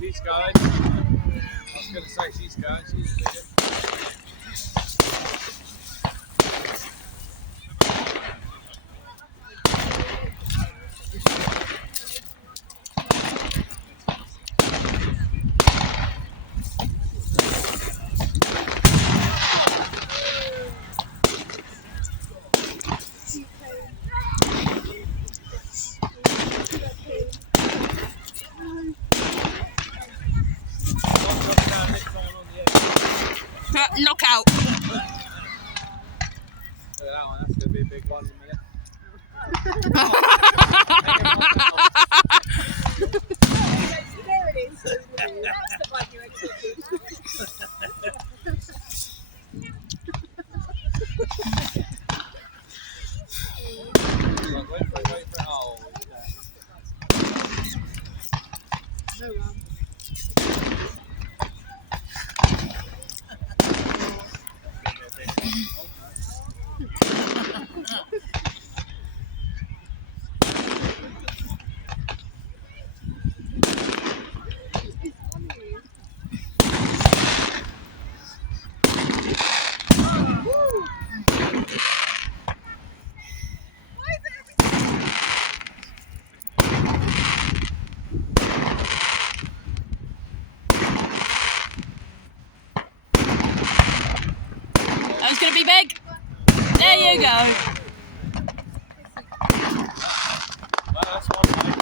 She's going. I was going to say she's going. She's bigger. Knockout. Look at that one. That's going to be a big one in a minute. There it is. That's the one you expected. Wait for it. Oh, No one. That was going to be big. There you go. well, that's one way.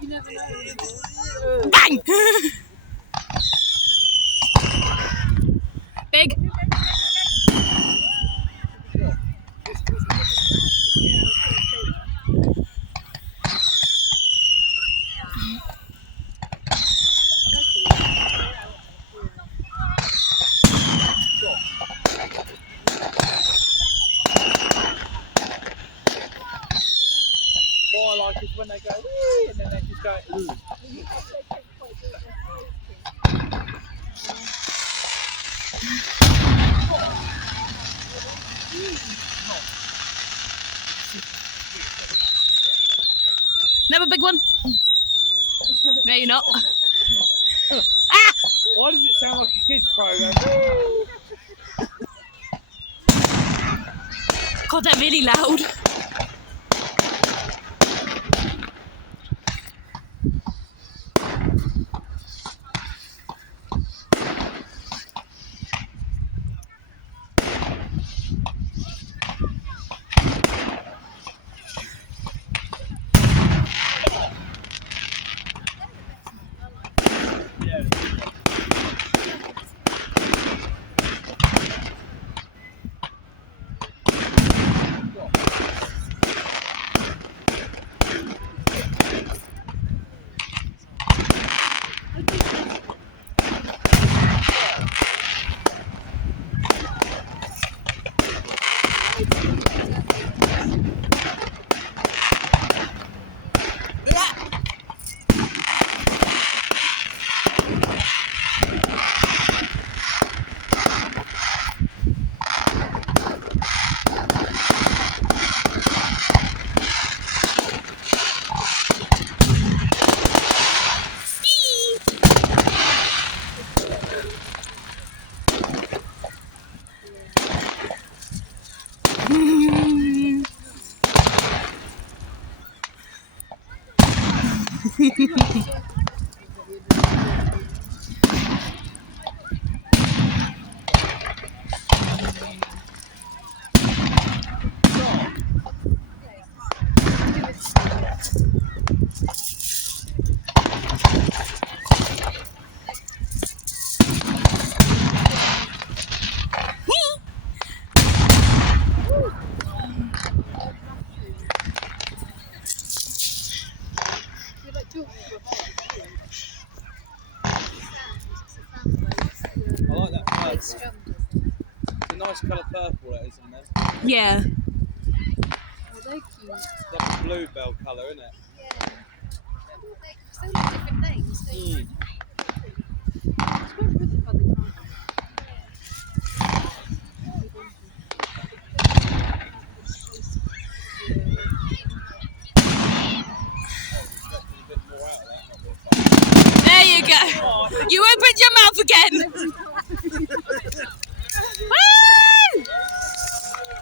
You never know. Bang! Big. What I like is when they go wee and then they just go ooh. Never big one. No, you're not. Why does it sound like a kids program? God, they're really loud. nice colour purple that is in there. Yeah. Oh, they're cute. It's like a bluebell colour, isn't it? Yeah. They still have different names. They Mm. It's quite good if I think about A bit more out of that. There you go. You opened your mouth again.